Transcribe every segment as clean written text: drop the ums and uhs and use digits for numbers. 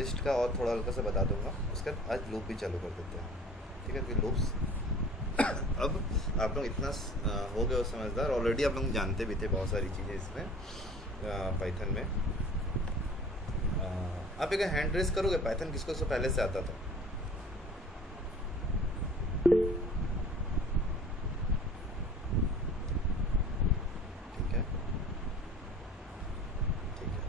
List का और थोड़ा हल्का सा बता दूंगा, उसके बाद आज लूप भी चालू कर देते हैं। ठीक है, फिर लूप्स अब आप लोग इतना हो गए हो समझदार, ऑलरेडी आप लोग जानते भी थे बहुत सारी चीज़ें इसमें पाइथन में। आप एक हैंड रेस करोगे, पाइथन किसको से पहले से आता था? ठीक है, ठीक है।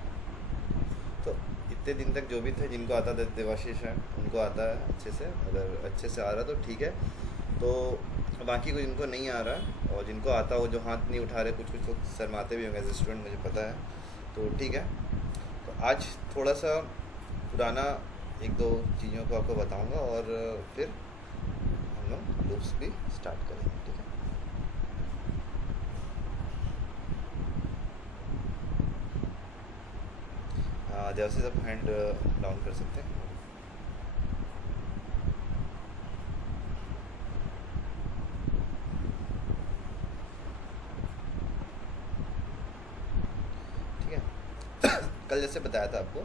तो इतने दिन तक जो भी थे जिनको आता था, देवाशीष है उनको आता है अच्छे से, अगर अच्छे से आ रहा तो ठीक है। तो बाकी को जिनको नहीं आ रहा और जिनको आता हो, जो हाथ नहीं उठा रहे, कुछ कुछ लोग शर्माते भी होंगे एज स्टूडेंट, मुझे पता है, तो ठीक है। तो आज थोड़ा सा पुराना एक दो चीज़ों को आपको बताऊंगा और फिर हम लोग लूप्स भी स्टार्ट करेंगे। ठीक है, जैसे आप हैंड डाउन कर सकते हैं। ठीक है कल जैसे बताया था आपको,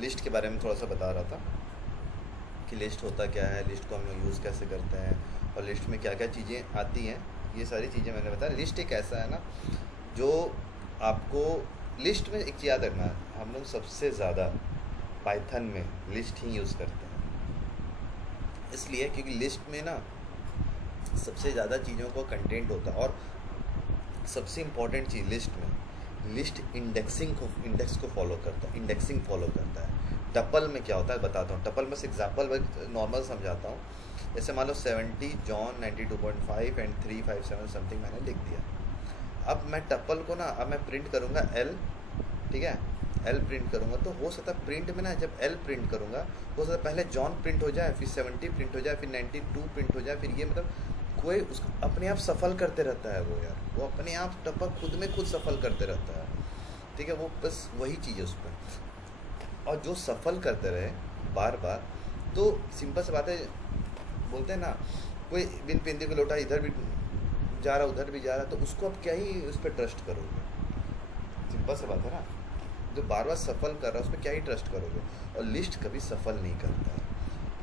लिस्ट के बारे में थोड़ा सा बता रहा था कि लिस्ट होता क्या है, लिस्ट को हम लोग यूज़ कैसे करते हैं और लिस्ट में क्या क्या चीज़ें आती हैं, ये सारी चीज़ें मैंने बताया। लिस्ट एक ऐसा है ना जो आपको, लिस्ट में एक चीज़ याद रखना है, हम लोग सबसे ज़्यादा पाइथन में लिस्ट ही यूज़ करते हैं, इसलिए क्योंकि लिस्ट में ना सबसे ज़्यादा चीज़ों का कंटेंट होता है। और सबसे इम्पॉर्टेंट चीज़ लिस्ट में, लिस्ट इंडेक्स को फॉलो करता है, इंडेक्सिंग फॉलो करता है। टपल में क्या होता है बताता हूँ, टपल में से एग्जाम्पल नॉर्मल समझाता हूँ। जैसे मान लो 70 जॉन 92.5 एंड 357 समथिंग मैंने लिख दिया। अब मैं टपल को ना, अब मैं प्रिंट करूँगा एल, ठीक है, एल प्रिंट करूँगा, तो हो सकता है प्रिंट में ना, जब एल प्रिंट करूँगा हो सकता है पहले जॉन प्रिंट हो जाए, फिर 70 प्रिंट हो जाए, फिर 92 प्रिंट हो जाए, फिर ये मतलब कोई उसको अपने आप सफल करते रहता है वो यार, वो अपने आप टपल खुद में खुद सफल करते रहता है। ठीक है, वो बस वही चीज़ है उस पर। और जो सफल करते रहे बार बार, तो सिंपल सी बात है, बोलते हैं ना, कोई बिन पेंदी को लोटा इधर भी जा रहा उधर भी जा रहा, तो उसको अब क्या ही उस पर ट्रस्ट करोगे? सिंपल सी बात है ना, जो बार बार सफल कर रहा है उस पर क्या ही ट्रस्ट करोगे? और लिस्ट कभी सफल नहीं करता है।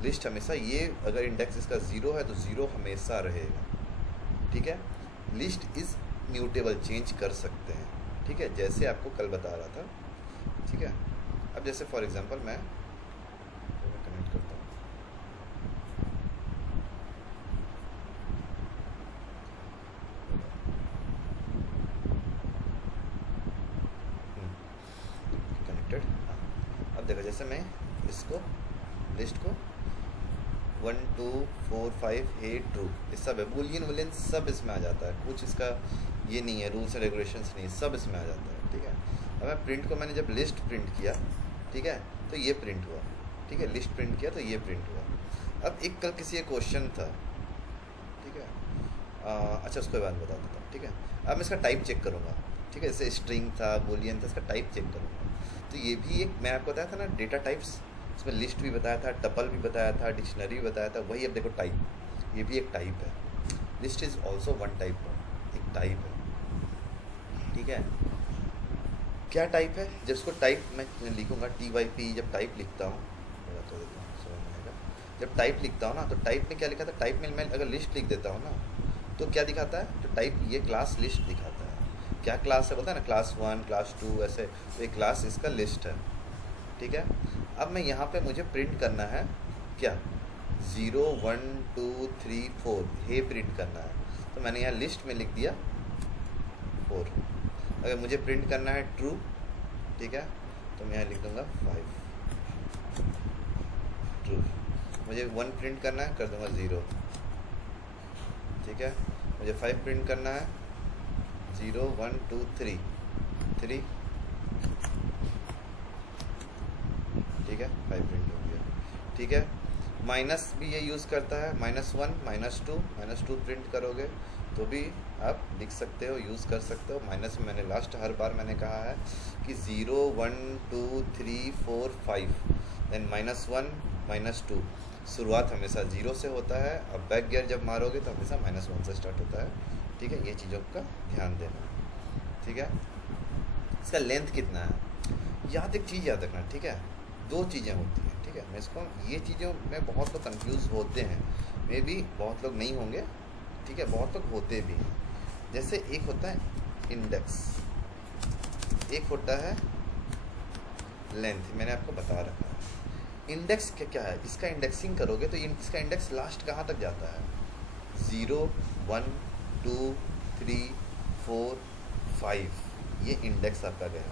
लिस्ट हमेशा, ये अगर इंडेक्स इसका 0 है तो 0 हमेशा रहेगा। ठीक है, लिस्ट इज़ म्यूटेबल, चेंज कर सकते हैं। ठीक है, जैसे आपको कल बता रहा था। ठीक है, अब जैसे फॉर एग्जांपल मैं कनेक्ट करता हूँ, कनेक्टेड। हाँ, अब देखो जैसे मैं इसको, लिस्ट को 1 2 4 5 8 ट्रू, ये सब है, बुलियन वुलियन सब इसमें आ जाता है, कुछ इसका ये नहीं है, रूल्स एंड रेगुलेशंस नहीं, सब इसमें आ जाता है। ठीक है, अब मैं प्रिंट को, मैंने जब लिस्ट प्रिंट किया, ठीक है, तो ये प्रिंट हुआ। ठीक है, लिस्ट प्रिंट किया तो ये प्रिंट हुआ। अब एक कल किसी एक क्वेश्चन था, ठीक है, अच्छा उसके बाद बता देता हूँ। ठीक है, अब मैं इसका टाइप चेक करूँगा। ठीक है, जैसे स्ट्रिंग था, बुलियन था, इसका टाइप चेक करूँगा। तो ये भी एक, मैं आपको बताया था ना डेटा टाइप्स, इसमें लिस्ट भी बताया था, टपल भी बताया था, डिक्शनरी भी बताया था, वही अब देखो टाइप, ये भी एक टाइप है। List is also one type, एक टाइप है। ठीक है, क्या टाइप है? जब इसको टाइप मैं लिखूँगा TYP, जब टाइप लिखता हूँ तो देता हूँ समझ में आएगा। जब टाइप लिखता हूँ ना, तो टाइप में क्या लिखा था, टाइप में मैं अगर लिस्ट लिख देता हूँ ना, तो क्या दिखाता है, तो टाइप ये क्लास लिस्ट दिखाता है। क्या क्लास है पता है ना, क्लास 1 क्लास 2 ऐसे, तो एक क्लास इसका लिस्ट है। ठीक है, अब मैं यहाँ पे मुझे प्रिंट करना है क्या, 0 1 2 3 4 ये प्रिंट करना है, तो मैंने यहाँ लिस्ट में लिख दिया 4। अगर मुझे प्रिंट करना है ट्रू, ठीक है, तो मैं यहाँ लिख दूँगा 5 ट्रू। मुझे 1 प्रिंट करना है, कर दूँगा 0। ठीक है, मुझे 5 प्रिंट करना है, 0 1 2 3 3। ठीक है, 5 प्रिंट हो गया। ठीक है, माइनस भी ये यूज़ करता है, -1 -2 प्रिंट करोगे तो भी आप लिख सकते हो, यूज़ कर सकते हो। माइनस में मैंने लास्ट हर बार मैंने कहा है कि 0 1 2 3 4 5 देन -1 -2, शुरुआत हमेशा 0 से होता है। अब बैक गियर जब मारोगे तो हमेशा -1 से स्टार्ट होता है। ठीक है, ये चीज़ों का ध्यान देना। ठीक है, इसका लेंथ कितना है, याद एक चीज़ याद रखना। ठीक है, दो चीज़ें होती हैं, ठीक है। मैं इसको, ये चीज़ों में बहुत लोग कंफ्यूज होते हैं, मे बी बहुत लोग नहीं होंगे, ठीक है, बहुत लोग होते भी हैं। जैसे एक होता है इंडेक्स, एक होता है लेंथ, मैंने आपको बता रखा है। इंडेक्स क्या है, इसका इंडेक्सिंग करोगे तो इसका इंडेक्स लास्ट कहाँ तक जाता है, 0 1 2 3 4 5, ये इंडेक्स आपका गया।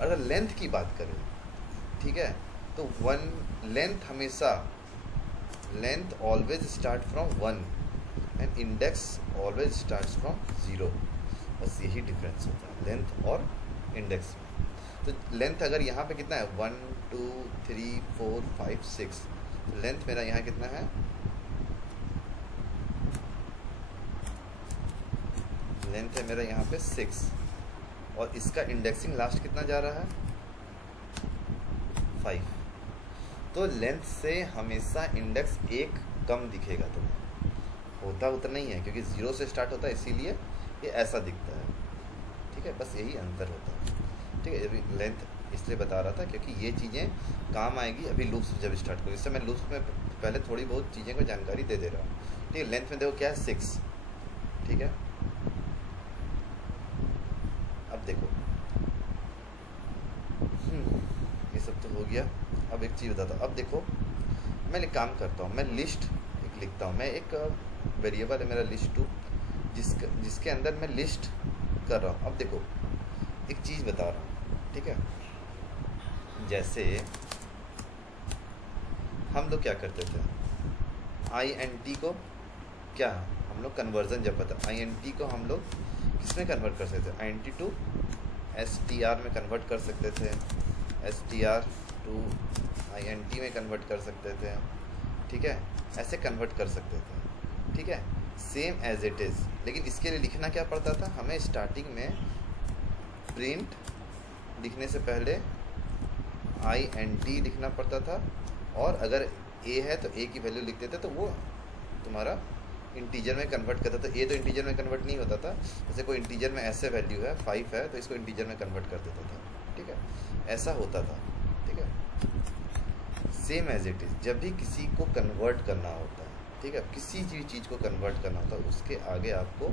अगर लेंथ की बात करें, ठीक है, तो लेंथ हमेशा, length always start from 1 and index always start from 0। बस यही डिफरेंस होता है लेंथ और इंडेक्स में। तो लेंथ अगर यहाँ पे कितना है 1 2 3 4 5 6, तो लेंथ मेरा यहाँ कितना है, लेंथ है मेरा यहाँ पे 6, और इसका इंडेक्सिंग लास्ट कितना जा रहा है 5। तो लेंथ से हमेशा इंडेक्स एक कम दिखेगा तुम्हें, होता उतना ही है, क्योंकि 0 से स्टार्ट होता है इसीलिए ये ऐसा दिखता है, ठीक है। बस यही अंतर होता है, ठीक है। अभी लेंथ इसलिए बता रहा था क्योंकि ये चीज़ें काम आएगी अभी लूप्स जब स्टार्ट करो। इससे मैं लूप्स में पहले थोड़ी बहुत चीज़ें को जानकारी दे रहा हूँ, ठीक है। लेंथ में देखो क्या है 6, ठीक है। अब देखो ये सब तो हो गया। अब एक चीज़ बताता हूँ। अब देखो मैं एक काम करता हूँ, मैं लिस्ट एक लिखता हूँ, मैं एक वेरिएबल है मेरा list2, जिसके अंदर मैं लिस्ट कर रहा हूँ। अब देखो एक चीज़ बता रहा हूँ, ठीक है। जैसे हम लोग क्या करते थे, INT को क्या हम लोग कन्वर्जन जब पता, INT को हम लोग किस में कन्वर्ट कर सकते थे, INT टू STR में कन्वर्ट कर सकते थे, STR टू INT में कन्वर्ट कर सकते थे, ठीक है, ऐसे कन्वर्ट कर सकते थे, ठीक है, सेम एज इट इज़। लेकिन इसके लिए लिखना क्या पड़ता था हमें, स्टार्टिंग में प्रिंट लिखने से पहले INT लिखना पड़ता था, और अगर A है तो A की वैल्यू लिखते थे तो वो तुम्हारा इंटीजर में कन्वर्ट करता था। A तो इंटीजर में कन्वर्ट नहीं होता था, जैसे कोई इंटीजर में ऐसे वैल्यू है 5 है तो इसको इंटीजर में कन्वर्ट कर देता था, ठीक है, ऐसा होता था, ठीक है। सेम एज इट इज़ जब भी किसी को कन्वर्ट करना होता है, ठीक है, किसी चीज़ को कन्वर्ट करना होता है उसके आगे आपको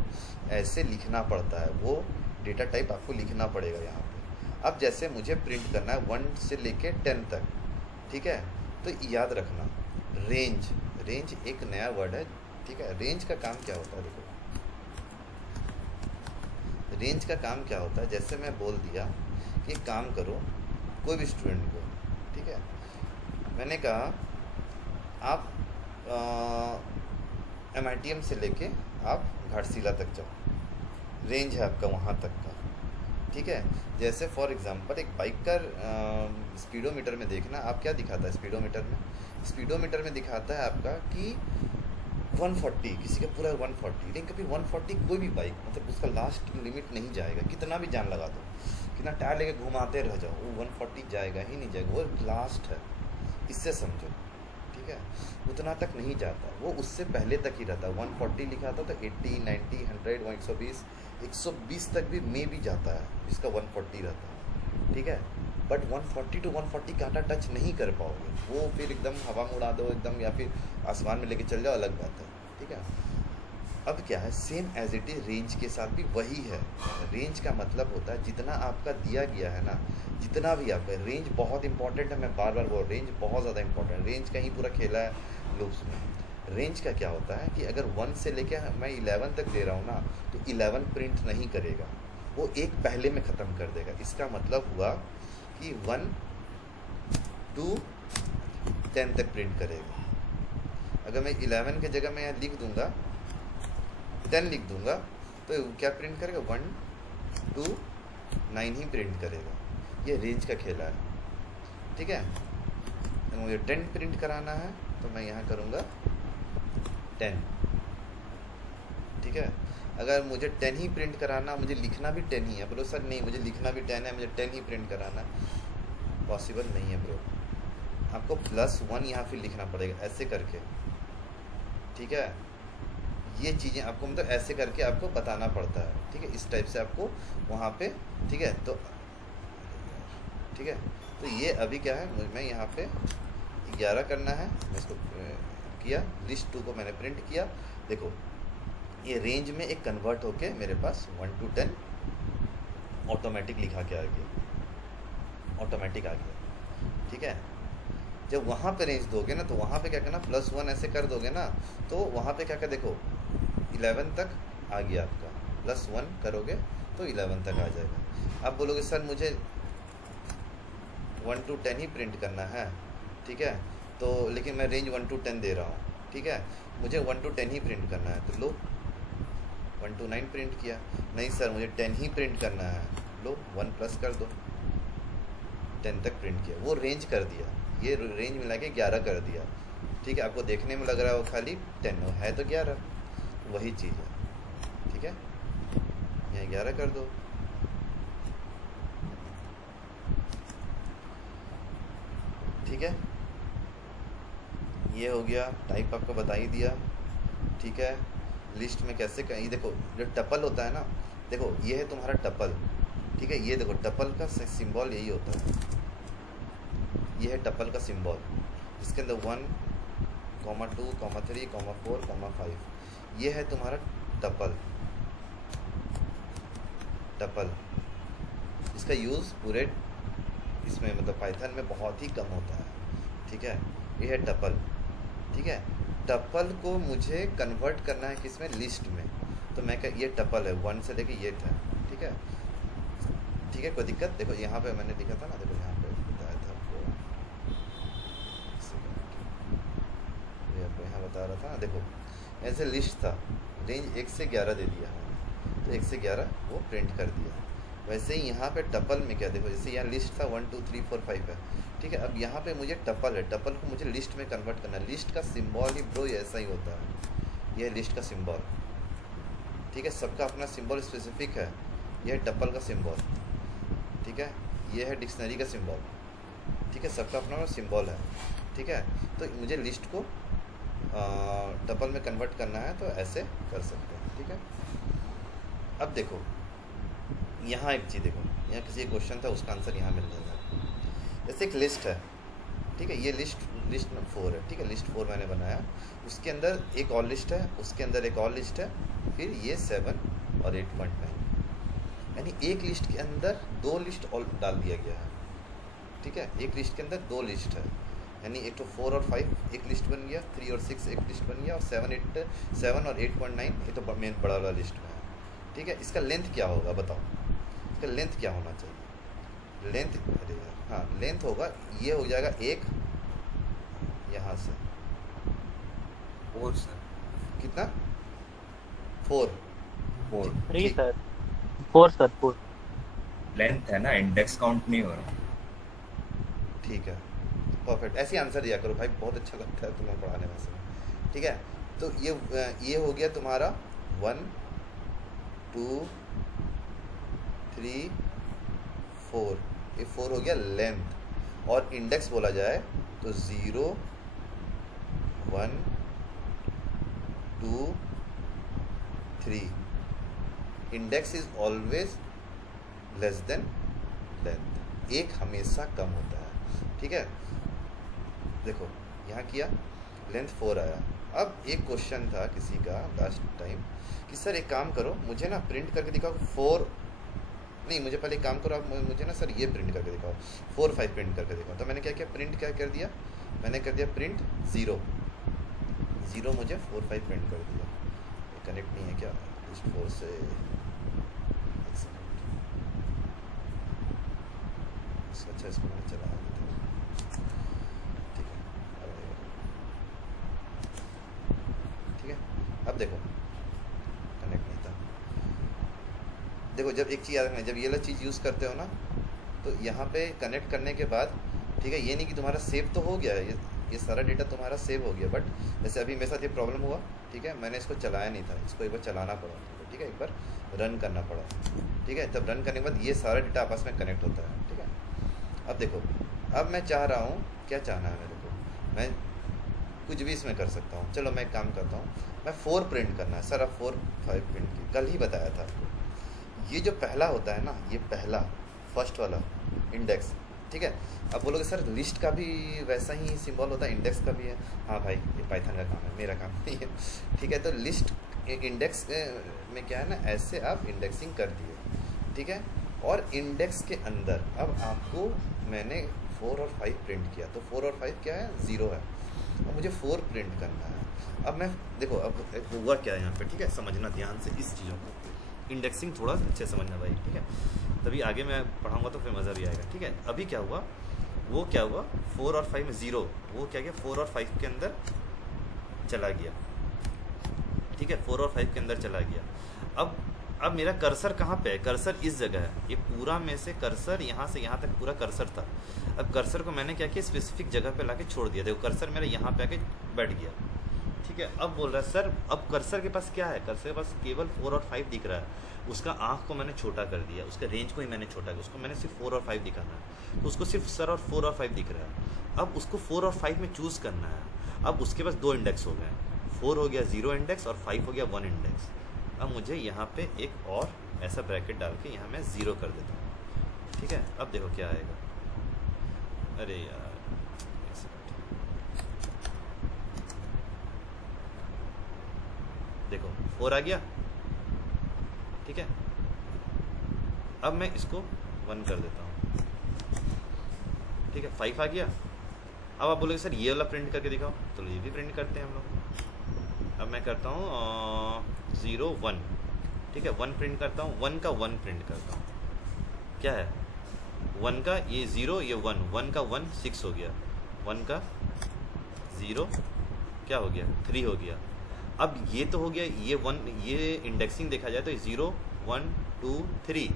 ऐसे लिखना पड़ता है, वो डेटा टाइप आपको लिखना पड़ेगा यहाँ पे। अब जैसे मुझे प्रिंट करना है 1 से लेके 10 तक, ठीक है, तो याद रखना रेंज, रेंज एक नया वर्ड है, ठीक है। रेंज का काम क्या होता है, देखो रेंज का काम क्या होता है, जैसे मैं बोल दिया कि काम करो कोई भी स्टूडेंट को, ठीक है, मैंने कहा आप MITM से लेके आप घाटशिला तक जाओ, रेंज है आपका वहाँ तक का, ठीक है। जैसे फॉर एग्जांपल एक बाइक का स्पीडोमीटर में देखना, आप क्या दिखाता है स्पीडोमीटर में, स्पीडोमीटर में दिखाता है आपका कि 140, किसी का पूरा 140, लेकिन कभी 140 कोई भी बाइक मतलब उसका लास्ट लिमिट नहीं जाएगा, कितना भी जान लगा दो, कितना टायर लेके घुमाते रह जाओ, वो 140 जाएगा ही नहीं जाएगा, वो लास्ट है, इससे समझो, ठीक है। उतना तक नहीं जाता, वो उससे पहले तक ही रहता है। 140 लिखा था तो 80 90 100 120 तक भी मे भी जाता है, इसका 140 रहता है, ठीक है। बट 140 टू 140 कांटा टच नहीं कर पाओगे, वो फिर एकदम हवा में उड़ा दो एकदम, या फिर आसमान में लेके चल जाओ, अलग बात है, ठीक है। अब क्या है, same as it is range के साथ भी वही है। रेंज का मतलब होता है जितना आपका दिया गया है ना, जितना भी आपका रेंज बहुत इंपॉर्टेंट है, मैं बार बार बोल, रेंज बहुत ज़्यादा इंपॉर्टेंट है, रेंज का ही पूरा खेला है लूप्स में। रेंज का क्या होता है कि अगर 1 से लेके मैं 11 तक दे रहा हूँ ना, तो 11 प्रिंट नहीं करेगा, वो एक पहले में ख़त्म कर देगा। इसका मतलब हुआ कि 1 to 10 तक प्रिंट करेगा। अगर मैं 11 की जगह मैं यहाँ लिख दूंगा 10 लिख दूंगा तो क्या प्रिंट करेगा, 1 to 9 ही प्रिंट करेगा। ये रेंज का खेला है, ठीक है। मुझे 10 प्रिंट कराना है तो मैं यहाँ करूँगा 10, ठीक है। अगर मुझे 10 ही प्रिंट कराना, मुझे लिखना भी 10 ही है, बोलो सर नहीं मुझे लिखना भी 10 है, मुझे 10 ही प्रिंट कराना है, पॉसिबल नहीं है ब्रो, आपको +1 यहाँ फिर लिखना पड़ेगा ऐसे करके, ठीक है। ये चीज़ें आपको मतलब ऐसे करके आपको बताना पड़ता है, ठीक है, इस टाइप से आपको वहाँ पे, ठीक है। तो ठीक है, तो ये अभी क्या है, मैं यहाँ पे 11 करना है, मैं इसको किया, लिस्ट 2 को मैंने प्रिंट किया। देखो ये रेंज में एक कन्वर्ट होके मेरे पास 1 to 10 ऑटोमेटिक लिखा के आ गया, ऑटोमेटिक आ गया। ठीक है, जब वहाँ पे रेंज दोगे ना तो वहाँ पे क्या करना, +1 ऐसे कर दोगे ना तो वहाँ पे क्या क्या देखो 11 तक आ गया आपका, +1 करोगे तो 11 तक आ जाएगा। अब बोलोगे सर मुझे 1 to 10 ही प्रिंट करना है, ठीक है, तो लेकिन मैं रेंज 1 to 10 दे रहा हूँ, ठीक है, मुझे 1 to 10 ही प्रिंट करना है, तो लो 1 to 9 प्रिंट किया। नहीं सर मुझे 10 ही प्रिंट करना है, लो 1 प्लस कर दो, 10 तक प्रिंट किया, वो रेंज कर दिया, ये रेंज मिला के 11 कर दिया। ठीक है, आपको देखने में लग रहा है वो खाली 10 है तो 11, वही चीज़ है। ठीक है, यहाँ 11 कर दो, ठीक है, ये हो गया, टाइप आपको बता ही दिया। ठीक है, लिस्ट में कैसे कहीं देखो जो टपल होता है ना, देखो ये है तुम्हारा टपल, ठीक है, ये देखो टपल का सिंबल यही होता है, ये है टपल का सिंबल, इसके अंदर 1, 2, 3, 4, 5, ये है तुम्हारा टपल, टपल इसका यूज़ पूरे इसमें मतलब पाइथन में बहुत ही कम होता है। ठीक है, ये है टपल। ठीक है, टपल को मुझे कन्वर्ट करना है किसमें, लिस्ट में, तो मैं क्या, ये टपल है 1 से लेके ये था। ठीक है, ठीक है, कोई दिक्कत, देखो यहाँ पे मैंने लिखा था ना, देखो यहाँ पे बताया था आपको, ये आपको यहाँ बता रहा था, देखो ऐसे लिस्ट था, रेंज 1 से 11 दे दिया हमने, तो 1 से 11 वो प्रिंट कर दिया। वैसे ही यहाँ पे टपल में क्या, देखो जैसे यहाँ लिस्ट था 1 2 3 4 5 है, ठीक है, अब यहाँ पे मुझे टपल है, टपल को मुझे लिस्ट में कन्वर्ट करना है। लिस्ट का सिंबल ही ब्रो ऐसा ही होता है, यह लिस्ट का सिंबल। ठीक है, सबका अपना सिंबल स्पेसिफिक है, यह है टपल का सिंबल। ठीक है, यह है डिक्शनरी का सिंबल। ठीक है, सबका अपना सिंबल है। ठीक है, तो मुझे लिस्ट को टपल में कन्वर्ट करना है तो ऐसे कर सकते हैं। ठीक है, अब देखो यहाँ एक चीज़ देखो, यहाँ किसी एक क्वेश्चन था उसका आंसर यहाँ मिल जाएगा। जैसे एक लिस्ट है, ठीक है, ये लिस्ट 4 है, ठीक है, लिस्ट 4 मैंने बनाया, उसके अंदर एक और लिस्ट है, उसके अंदर एक और लिस्ट है, फिर ये 7 और 8.9, यानी एक लिस्ट के अंदर 2 लिस्ट और डाल दिया गया है। ठीक है, एक लिस्ट के अंदर 2 लिस्ट है, यानी एक तो 4 और 5 एक लिस्ट बन गया, 3 और 6 एक लिस्ट बन गया, और 7 और 8.9 ये तो मेन बड़ा वाला लिस्ट में है। ठीक है, इसका लेंथ क्या होगा बताओ, इसका लेंथ क्या होना चाहिए, लेंथ, हाँ लेंथ होगा, ये हो जाएगा एक यहाँ से 4 सर, कितना 4 3 सर, 4 सर, 4 लेंथ है ना, इंडेक्स काउंट नहीं हो रहा। ठीक है, परफेक्ट, ऐसे ही आंसर दिया करो भाई, बहुत अच्छा लगता है तुम्हें पढ़ाने में से। ठीक है, तो ये हो गया तुम्हारा 1 2 3 4, ये 4 हो गया लेंथ, और इंडेक्स बोला जाए तो 0 1 2 3, index is always less than length, एक हमेशा कम होता है। ठीक है, देखो यहाँ किया, लेंथ 4 आया। अब एक क्वेश्चन था किसी का लास्ट टाइम कि सर एक काम करो, मुझे ना प्रिंट करके दिखाओ 4, नहीं मुझे पहले एक काम करो आप मुझे ना सर ये प्रिंट करके दिखाओ 4 5 प्रिंट करके दिखाओ। तो मैंने क्या किया, प्रिंट क्या कर दिया, मैंने कर दिया प्रिंट 0 0, मुझे 4 5 प्रिंट कर दिया। ये कनेक्ट नहीं है क्या लिस्ट 4 से, अच्छा इसको मैंने चलाया नहीं था। ठीक है, ठीक है, अब देखो कनेक्ट नहीं था। देखो जब एक चीज़ याद रखना, जब ये वाला चीज़ यूज़ करते हो ना, तो यहाँ पे कनेक्ट करने के बाद, ठीक है, ये नहीं कि तुम्हारा सेव तो हो गया है, ये सारा डेटा तुम्हारा सेव हो गया, बट जैसे अभी मेरे साथ ये प्रॉब्लम हुआ, ठीक है, मैंने इसको चलाया नहीं था, इसको एक बार चलाना पड़ा, ठीक है, एक बार रन करना पड़ा। ठीक है, तब रन करने के बाद ये सारा डेटा आपस में कनेक्ट होता है। ठीक है, अब देखो, अब मैं चाह रहा हूँ, क्या चाहना है मेरे को, मैं कुछ भी इसमें कर सकता हूँ। चलो मैं एक काम करता हूँ, मैं 4 प्रिंट करना है सर, अब 4 5 प्रिंट की, कल ही बताया था आपको। ये जो पहला होता है ना, ये पहला फर्स्ट वाला इंडेक्स, ठीक है। अब बोलोगे सर लिस्ट का भी वैसा ही सिंबल होता है, इंडेक्स का भी है। हाँ भाई, ये पाइथन का काम है, मेरा काम नहीं है। ठीक है, तो लिस्ट इंडेक्स में क्या है ना, ऐसे आप इंडेक्सिंग कर दिए, ठीक है। और इंडेक्स के अंदर अब आपको मैंने 4 और 5 प्रिंट किया, तो 4 और 5 क्या है, 0 है। अब मुझे 4 प्रिंट करना है। अब मैं देखो अब हुआ क्या है यहाँ पे, ठीक है, समझना ध्यान से इस चीज़ों को, इंडेक्सिंग थोड़ा अच्छे समझना भाई, ठीक है, तभी आगे मैं पढ़ाऊँगा तो फिर मज़ा भी आएगा, ठीक है। अभी क्या हुआ, वो क्या हुआ, 4 और 5 में 0, वो क्या गया 4 और 5 के अंदर चला गया, ठीक है, 4 और 5 के अंदर चला गया। अब मेरा कर्सर कहाँ पे है, कर्सर इस जगह है, ये पूरा में से कर्सर यहाँ से यहाँ तक पूरा कर्सर था। अब कर्सर को मैंने क्या किया, स्पेसिफिक जगह पे लाके छोड़ दिया, देखो कर्सर मेरा यहाँ पे आके बैठ गया, ठीक है। अब बोल रहा है सर अब कर्सर के पास क्या है, कर्सर के पास केवल 4 और 5 दिख रहा है, उसका आँख को मैंने छोटा कर दिया, उसके रेंज को ही मैंने छोटा किया, उसको मैंने सिर्फ 4 और 5 दिखाना है, तो उसको सिर्फ सर और 4 और 5 दिख रहा है। अब उसको 4 और 5 में चूज़ करना है। अब उसके पास 2 इंडेक्स हो गए, 4 हो गया 0 इंडेक्स और 5 हो गया 1 इंडेक्स। अब मुझे यहाँ पे एक और ऐसा ब्रैकेट डाल के यहाँ मैं 0 कर देता हूँ, ठीक है। अब देखो क्या आएगा, अरे यार एक सेकंड, देखो 4 आ गया, ठीक है। अब मैं इसको 1 कर देता हूँ, ठीक है, 5 आ गया। अब आप बोलोगे सर ये वाला प्रिंट करके दिखाओ, तो ये भी प्रिंट करते हैं हम लोग। अब मैं करता हूँ 0 1, ठीक है, 1 प्रिंट करता हूँ, 1 का 1 प्रिंट करता हूँ, क्या है 1 का ये 0 ये 1, 1 का 1 6 हो गया, 1 का 0 क्या हो गया 3 हो गया। अब ये तो हो गया ये 1, ये इंडेक्सिंग देखा जाए तो 0 1 2 3,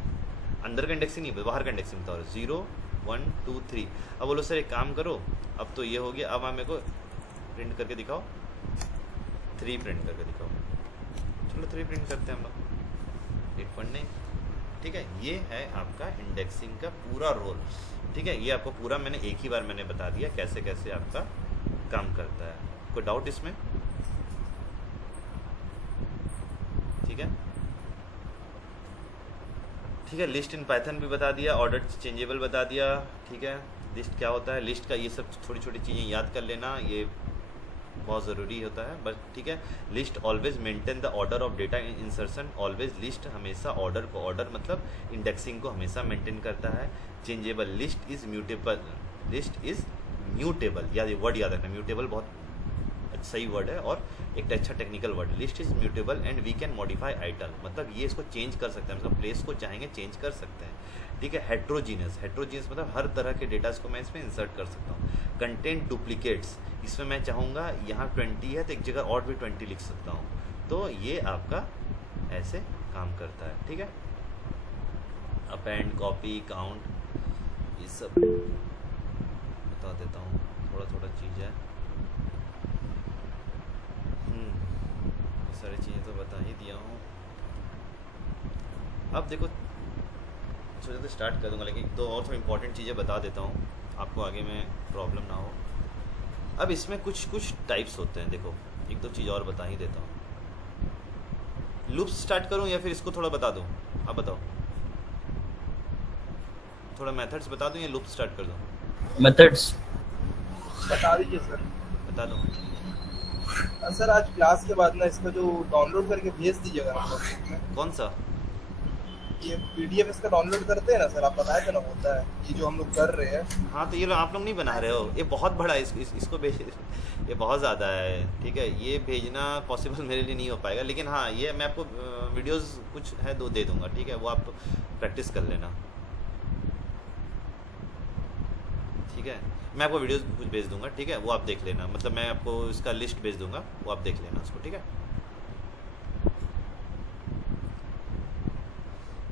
अंदर का इंडेक्सिंग नहीं, बाहर का इंडेक्सिंग बताओ, 0 1 2 3। अब बोलो सर एक काम करो, अब तो ये हो गया, अब आप मेरे को प्रिंट करके दिखाओ, 3 प्रिंट करके दिखाओ, चलो 3 प्रिंट करते हैं हम लोग, 8 पॉइंट नहीं, ठीक है। ये है आपका इंडेक्सिंग का पूरा रोल, ठीक है। ये आपको पूरा मैंने एक ही बार मैंने बता दिया कैसे कैसे आपका काम करता है। कोई डाउट इसमें, ठीक है, ठीक है। लिस्ट इन पाइथन भी बता दिया, ऑर्डर चेंजेबल बता दिया, ठीक है। लिस्ट क्या होता है, लिस्ट का ये सब छोटी छोटी चीज़ें याद कर लेना, ये बहुत ज़रूरी होता है बस, ठीक है। List always maintain the order of data insertion, always list हमेशा ऑर्डर को, ऑर्डर मतलब इंडेक्सिंग को हमेशा मेंटेन करता है। Changeable, list is mutable, list is mutable, याद वर्ड याद रखना, म्यूटेबल बहुत सही वर्ड है और एक अच्छा technical word. List is mutable and we can modify item, मतलब ये इसको चेंज कर सकते हैं, मतलब प्लेस को चाहेंगे चेंज कर सकते हैं, ठीक है। हेट्रोजीनियस, हेट्रोजीनियस मतलब हर तरह के डेटा को मैं इसमें इंसर्ट कर सकता हूँ। कंटेंट डुप्लीकेट्स, इसमें मैं चाहूँगा यहाँ 20 है तो एक जगह और भी 20 लिख सकता हूँ, तो ये आपका ऐसे काम करता है, ठीक है। अपेंड, कॉपी, काउंट, ये सब बता देता हूँ, थोड़ा थोड़ा चीज़ है, ये सारी चीज़ें तो बता ही दिया हूँ। अब देखो सोचा तो स्टार्ट कर दूंगा, लेकिन तो और थोड़ी इंपॉर्टेंट चीज़ें बता देता हूँ आपको, आगे में प्रॉब्लम ना हो। अब इसमें कुछ कुछ टाइप्स होते हैं, देखो एक दो चीज़ और बता ही देता हूँ। लूप्स स्टार्ट करूँ या फिर इसको थोड़ा बता दूँ, आप बताओ, थोड़ा मेथड्स बता दूँ या लूप स्टार्ट कर दूँ? मेथड्स बता दीजिए सर। बता दूँ? सर आज क्लास के बाद ना इसका जो डाउनलोड करके भेज दीजिएगा ना सर। कौन सा? ये पीडीएफ इसका डाउनलोड करते हैं ना सर, आप बताए थे ना होता है, ये जो हम लोग कर रहे हैं। हाँ तो ये लोग आप लोग नहीं बना रहे हो, ये बहुत बड़ा है, इसको भेज, ये बहुत ज़्यादा है, ठीक है। ये भेजना पॉसिबल मेरे लिए नहीं हो पाएगा, लेकिन हाँ ये मैं आपको वीडियोस कुछ है दो दे दूंगा, ठीक है, वो आप प्रैक्टिस कर लेना, ठीक है। मैं आपको वीडियोस कुछ भेज दूंगा, ठीक है, वो आप देख लेना, मतलब मैं आपको इसका लिस्ट भेज दूंगा, वो आप देख लेना उसको, ठीक है।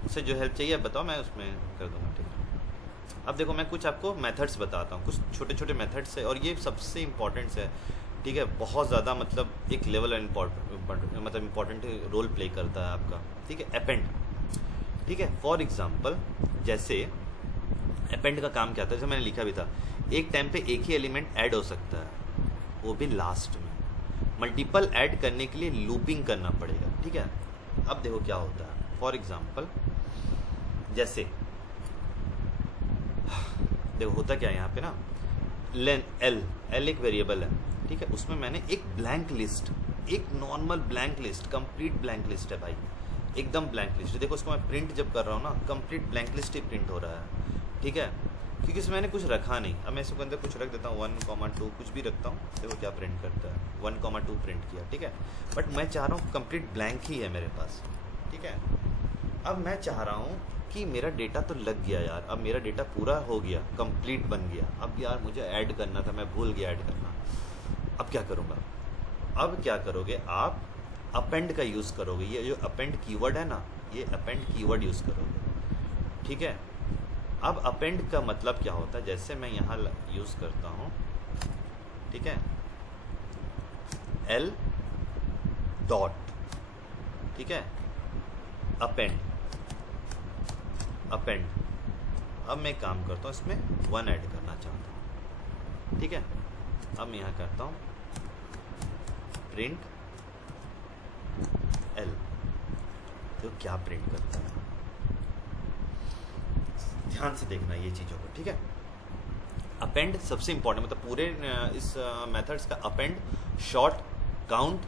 उससे जो हेल्प चाहिए बताओ, मैं उसमें कर दूंगा, ठीक है। अब देखो मैं कुछ आपको मेथड्स बताता हूँ, कुछ छोटे छोटे मेथड्स है और ये सबसे इम्पॉर्टेंट है, ठीक है, बहुत ज़्यादा मतलब एक लेवल मतलब इम्पॉर्टेंट रोल प्ले करता है आपका, ठीक है। अपेंड, ठीक है, फॉर एग्जांपल जैसे अपेंड का काम क्या था, जैसे मैंने लिखा भी था, एक टाइम पे एक ही एलिमेंट ऐड हो सकता है, वो भी लास्ट में। मल्टीपल ऐड करने के लिए लूपिंग करना पड़ेगा, ठीक है। अब देखो क्या होता है, फॉर एग्जांपल जैसे देखो होता क्या है यहाँ पे ना, लेन एल एक वेरिएबल है, ठीक है, उसमें मैंने एक ब्लैंक लिस्ट, एक normal blank list, complete blank list है भाई, एकदम ब्लैंक लिस्ट। देखो इसको मैं प्रिंट जब कर रहा हूँ ना, कंप्लीट ब्लैंक लिस्ट ही प्रिंट हो रहा है, ठीक है, क्योंकि इसमें मैंने कुछ रखा नहीं। अब मैं इसके अंदर कुछ रख देता हूँ 1,2 कुछ भी रखता हूँ, देखो क्या प्रिंट करता है, 1,2 प्रिंट किया, ठीक है, बट मैं चाह रहा हूँ कंप्लीट ब्लैंक ही है मेरे पास, ठीक है। अब मैं चाह रहा हूँ कि मेरा डेटा तो लग गया यार, अब मेरा डेटा पूरा हो गया, कंप्लीट बन गया, अब यार मुझे ऐड करना था, मैं भूल गया ऐड करना। अब क्या करूँगा? अब क्या करोगे आप? अपेंड का यूज़ करोगे। ये जो अपेंड कीवर्ड है ना, ये अपेंड कीवर्ड यूज़ करोगे, ठीक है। अब अपेंड का मतलब क्या होता है, जैसे मैं यहाँ यूज़ करता हूँ, ठीक है, एल डॉट, ठीक है, अपेंड। अब मैं काम करता हूँ, इसमें 1 ऐड करना चाहता हूँ, ठीक है। अब मैं यहाँ करता हूँ प्रिंट एल, तो क्या प्रिंट करता है, ध्यान से देखना ये चीज़ों को, ठीक है। अपेंड सबसे इंपॉर्टेंट, मतलब पूरे इस मेथड्स का अपेंड, शॉर्ट, काउंट,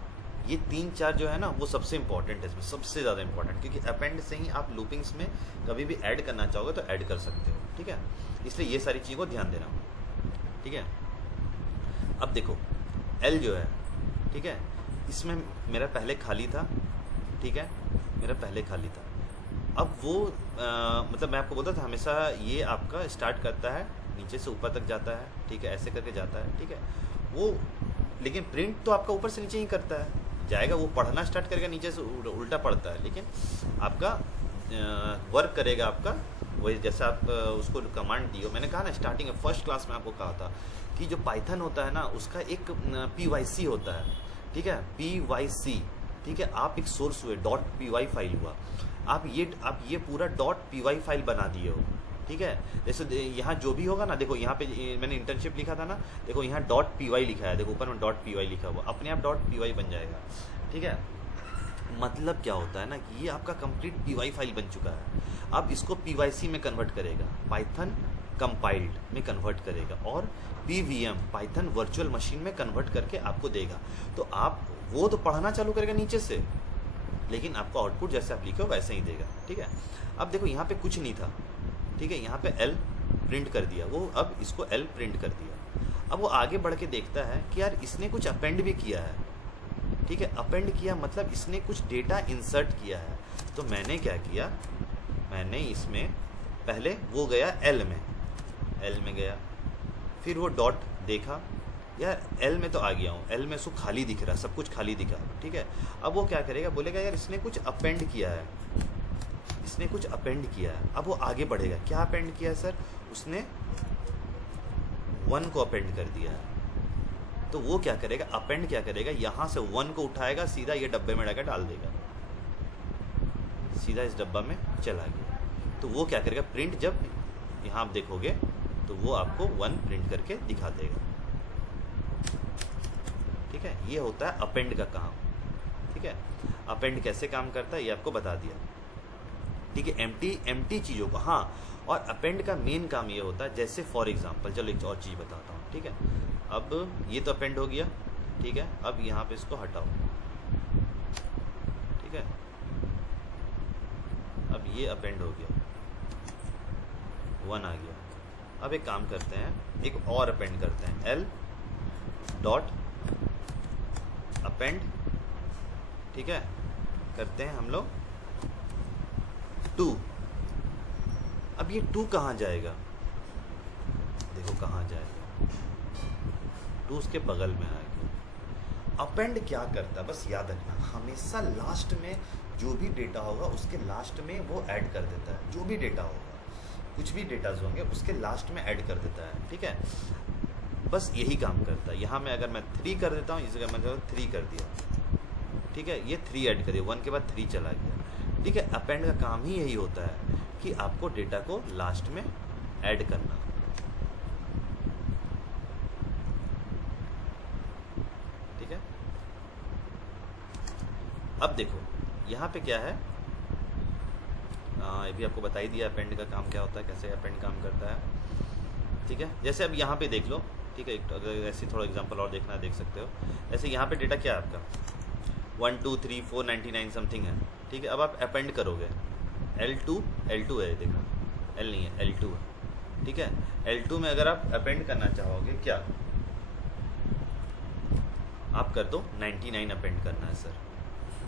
ये 3-4 जो है ना वो सबसे इंपॉर्टेंट है, इसमें सबसे ज़्यादा इंपॉर्टेंट, क्योंकि अपेंड से ही आप लूपिंग्स में कभी भी ऐड करना चाहोगे तो ऐड कर सकते हो, ठीक है। इसलिए ये सारी चीज़ों को ध्यान देना, ठीक है। अब देखो एल जो है, ठीक है, इसमें मेरा पहले खाली था, ठीक है, मेरा पहले खाली था। अब वो मतलब मैं आपको बोलता था हमेशा ये आपका स्टार्ट करता है नीचे से ऊपर तक जाता है, ठीक है, ऐसे करके जाता है, ठीक है वो, लेकिन प्रिंट तो आपका ऊपर से नीचे ही करता है, जाएगा वो पढ़ना स्टार्ट करेगा नीचे से उल्टा पढ़ता है, लेकिन आपका वर्क करेगा आपका वही, जैसे आप उसको कमांड दियो। मैंने कहा ना स्टार्टिंग में फर्स्ट क्लास में आपको कहा था कि जो पाइथन होता है ना उसका एक PYC होता है, ठीक है, PYC, ठीक है। आप एक सोर्स हुए, .py फाइल हुआ, आप ये पूरा .py फाइल बना दिए हो, ठीक है। जैसे यहाँ जो भी होगा ना, देखो यहाँ पे मैंने इंटर्नशिप लिखा था ना, देखो यहाँ .py लिखा है, देखो ऊपर में .py लिखा हुआ, अपने आप .py बन जाएगा, ठीक है। मतलब क्या होता है ना कि ये आपका कंप्लीट py फाइल बन चुका है। अब इसको PYC में कन्वर्ट करेगा, पाइथन कंपाइल्ड में कन्वर्ट करेगा, और PVM पाइथन वर्चुअल मशीन में कन्वर्ट करके आपको देगा। तो आप वो तो पढ़ना चालू करेगा नीचे से, लेकिन आपको आउटपुट जैसे आप लिखे हो वैसे ही देगा, ठीक है। अब देखो यहाँ पे कुछ नहीं था, ठीक है, यहाँ पे एल प्रिंट कर दिया वो, अब इसको एल प्रिंट कर दिया। अब वो आगे बढ़ के देखता है कि यार इसने कुछ अपेंड भी किया है, ठीक है, अपेंड किया मतलब इसने कुछ डेटा इंसर्ट किया है। तो मैंने क्या किया, मैंने इसमें पहले वो गया एल में गया, फिर वो डॉट देखा, यार एल में तो आ गया हूँ, एल में उसको खाली दिख रहा, सब कुछ खाली दिखा, ठीक है। अब वो क्या करेगा, बोलेगा यार इसने कुछ अपेंड किया है, इसने कुछ अपेंड किया है। अब वो आगे बढ़ेगा, क्या अपेंड किया है सर, उसने 1 को अपेंड कर दिया है। तो वो क्या करेगा, अपेंड क्या करेगा, यहाँ से 1 को उठाएगा, सीधा ये डब्बे में जाकर डाल देगा, सीधा इस डब्बा में चला गया। तो वो क्या करेगा, प्रिंट जब यहाँ आप देखोगे तो वो आपको 1 प्रिंट करके दिखा देगा, ठीक है। ये होता है अपेंड का काम, ठीक है। अपेंड कैसे काम करता है ये आपको बता दिया, ठीक है। एम्प्टी चीज़ों को, हाँ, और अपेंड का मेन काम ये होता है, जैसे फॉर एग्जांपल चलो एक और चीज़ बताता हूँ, ठीक है। अब ये तो अपेंड हो गया, ठीक है। अब यहाँ पे इसको हटाओ, ठीक है। अब ये अपेंड हो गया, 1 आ गया। अब एक काम करते हैं, एक और अपेंड करते हैं, एल डॉट अपेंड, ठीक है, करते हैं हम लोग 2। अब ये 2 कहाँ जाएगा, देखो कहाँ जाएगा, 2 उसके बगल में आएगा। अपेंड क्या करता है, बस याद रखना, हमेशा लास्ट में जो भी डेटा होगा उसके लास्ट में वो ऐड कर देता है, जो भी डेटा होगा, कुछ भी डेटाज होंगे उसके लास्ट में ऐड कर देता है, ठीक है। बस यही काम करता है। यहाँ में अगर मैं 3 कर देता हूँ, इस जगह मैंने 3 कर दिया, ठीक है, ये 3 ऐड कर दिया, 1 के बाद 3 चला गया, ठीक है। अपेंड का काम ही यही होता है कि आपको डेटा को लास्ट में ऐड करना, ठीक है। अब देखो यहाँ पे क्या है, ये भी आपको बता ही दिया अपेंड का काम क्या होता है, कैसे अपेंड काम करता है। ठीक है, जैसे अब यहाँ पे देख लो, ठीक है, अगर ऐसे थोड़ा एग्जांपल और देखना है देख सकते हो। ऐसे यहाँ पे डेटा क्या है आपका 1 2 3 4 99 समथिंग है, ठीक है। अब आप अपेंड करोगे L2 है, देखना L नहीं है L2 है, ठीक है। L2 में अगर आप अपेंड करना चाहोगे क्या, आप कर दो 99 अपेंड करना है सर,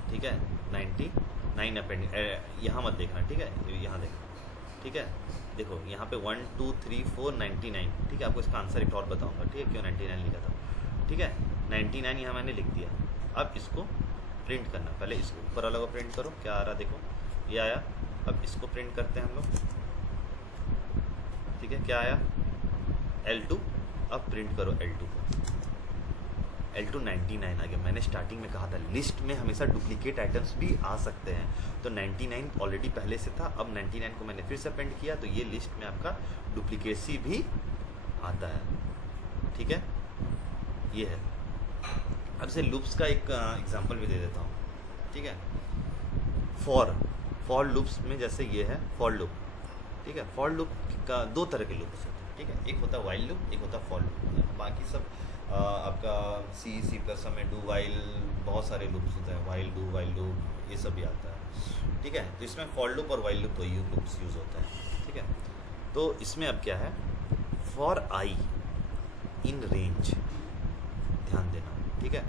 ठीक है। 99 अपेंड, यहाँ मत देखना, ठीक है, यहाँ देखना, ठीक है। देखो यहाँ पे 1 2 3 4 99, ठीक है। आपको इसका आंसर एक और बताऊंगा, ठीक है, क्यों 99 लिखा था, ठीक है। 99 यहाँ मैंने लिख दिया। अब इसको प्रिंट करना, पहले इसको ऊपर वाला को प्रिंट करो, क्या आ रहा देखो, ये आया। अब इसको प्रिंट करते हैं हम लोग, ठीक है, क्या आया L2। अब प्रिंट करो L2 को, L2 99 आ गया। मैंने स्टार्टिंग में कहा था लिस्ट में हमेशा डुप्लीकेट आइटम्स भी आ सकते हैं, तो 99 ऑलरेडी पहले से था, अब 99 को मैंने फिर से अपेंड किया, तो ये लिस्ट में आपका डुप्लीकेसी भी आता है, ठीक है, ये है। अब से लूप्स का एक एग्जांपल भी दे देता हूँ, ठीक है। फॉर लूप्स में जैसे ये है फॉर लूप, ठीक है। फॉर लूप का दो तरह के लूप्स होते हैं, ठीक है, एक होता है वाइल लूप, एक होता है फॉर लूप। बाकी सब आपका C++ में डू वाइल, बहुत सारे लूप्स होते हैं, वाइल डू वाइल लूप, ये सब भी आता है, ठीक है। तो इसमें फॉर लूप और वाइल लूप दो लूप्स यूज़ होते हैं, ठीक है। तो इसमें अब क्या है, फॉर आई इन रेंज, ध्यान देना, ठीक है।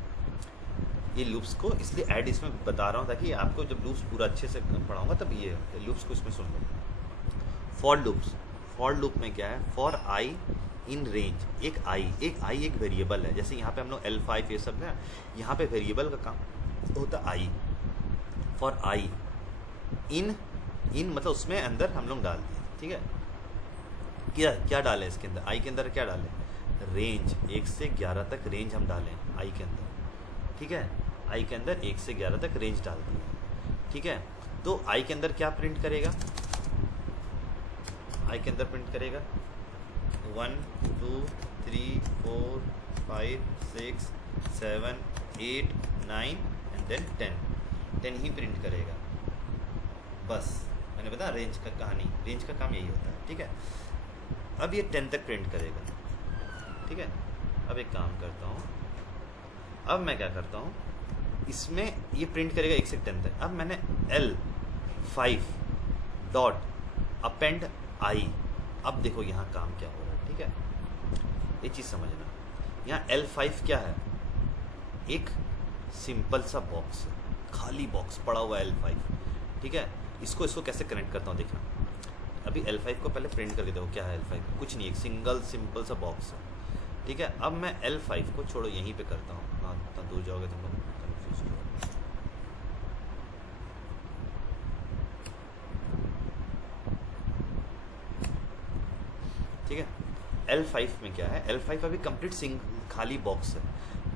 ये लूप्स को इसलिए ऐड इसमें बता रहा हूँ ताकि आपको जब लूप्स पूरा अच्छे से पढ़ाऊंगा तब ये लूप्स को इसमें सुन लो। फॉर लूप में क्या है, फॉर आई इन रेंज, एक आई एक वेरिएबल है। जैसे यहाँ पे हम लोग L5 ये सब है, यहाँ पे वेरिएबल का काम होता है आई। फॉर आई इन मतलब उसमें अंदर हम लोग डाल दिए, ठीक है। क्या डालें इसके अंदर, आई के अंदर क्या डालें, रेंज 1 से 11 तक रेंज हम डालें आई के अंदर, ठीक है। आई के अंदर 1 से 11 तक रेंज डाल दी, ठीक है। तो आई के अंदर क्या प्रिंट करेगा, आई के अंदर प्रिंट करेगा 1 2 3 4 5 6 7 8 9 एंड देन 10 ही प्रिंट करेगा, बस। मैंने बताया रेंज का कहानी, रेंज का काम यही होता है, ठीक है। अब ये 10 तक प्रिंट करेगा, ठीक है। अब एक काम करता हूँ, अब मैं क्या करता हूँ, इसमें ये प्रिंट करेगा 1 से 10 तक। अब मैंने L5 डॉट अपेंड आई, अब देखो यहाँ काम क्या हो रहा है, ठीक है। ये चीज़ समझना, यहाँ L5 क्या है, एक सिंपल सा बॉक्स है, खाली बॉक्स पड़ा हुआ है L5, ठीक है। इसको कैसे कनेक्ट करता हूँ देखना। अभी L5 को पहले प्रिंट करके देखो, क्या है L5, कुछ नहीं, एक सिंगल सिंपल सा बॉक्स है, ठीक है। अब मैं L5 को छोड़ो यहीं पे करता हूँ, हाँ इतना दूर जाओगे तुम लोग कन्फ्यूज हो। ठीक है, L5 में क्या है, L5 अभी कंप्लीट खाली बॉक्स है।